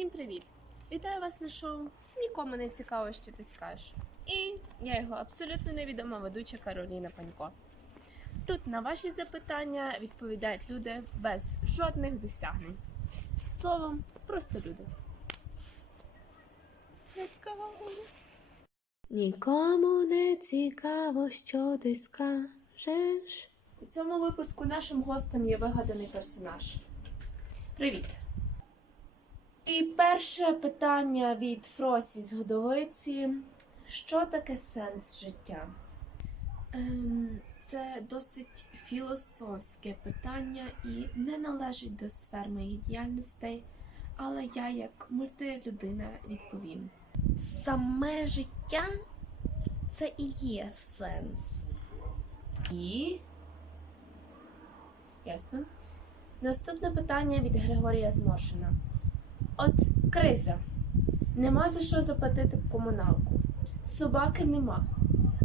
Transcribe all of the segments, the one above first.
Всім привіт! Вітаю вас на шоу. Нікому не цікаво, що ти скажеш. І я його абсолютно невідома ведуча Кароліна Панько. Тут на ваші запитання відповідають люди без жодних досягнень. Словом, просто люди. Let's go! Нікому не цікаво, що ти скажеш. У цьому випуску нашим гостем є вигаданий персонаж. Привіт! І перше питання від Фросі з Годовиці: що таке сенс життя? Ем, це досить філософське питання і не належить до сфер моїх діяльностей, але я, як мультилюдина, відповім: саме життя це і є сенс. І. Ясно. Наступне питання від Григорія Зморшина. От криза. Нема за що заплатити комуналку. Собаки нема.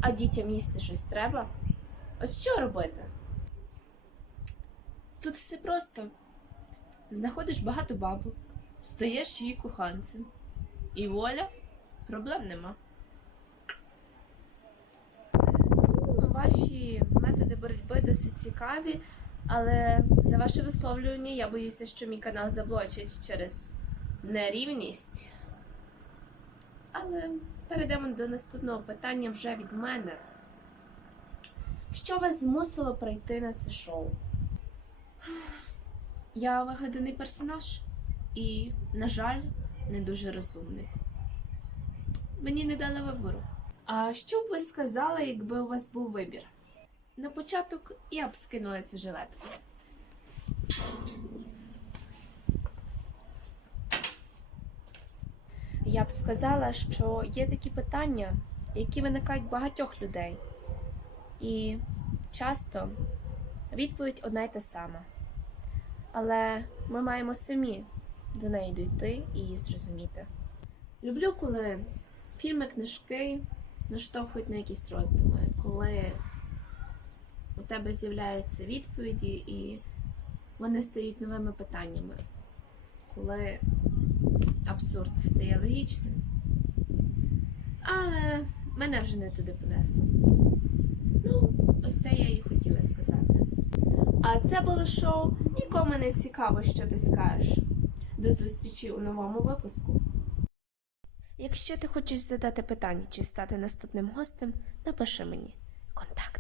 А дітям їсти щось треба. От що робити? Тут все просто. Знаходиш багато бабок, стаєш її коханцем. І воля, проблем нема. Ну, Ваші методи боротьби досить цікаві, але за ваше висловлювання я боюся, що мій канал заблочать через нерівність. Але перейдемо до наступного питання вже від мене. Що вас змусило прийти на це шоу? Я вигаданий персонаж і, на жаль, не дуже розумний. Мені не дали вибору. А що б ви сказали, якби у вас був вибір? На початок я б скинула цю жилетку. Я б сказала, що є такі питання, які виникають багатьох людей. І часто відповідь одна й та сама. Але ми маємо самі до неї дійти і її зрозуміти. Люблю, коли фільми, книжки наштовхують на якісь роздуми, коли у тебе з'являються відповіді і вони стають новими питаннями, коли абсурд стає логічним. Але мене вже не туди понесло. Ну, ось це я і хотіла сказати. А це було шоу Нікому не цікаво, що ти скажеш. До зустрічі у новому випуску. Якщо ти хочеш задати питання чи стати наступним гостем, напиши мені контакт.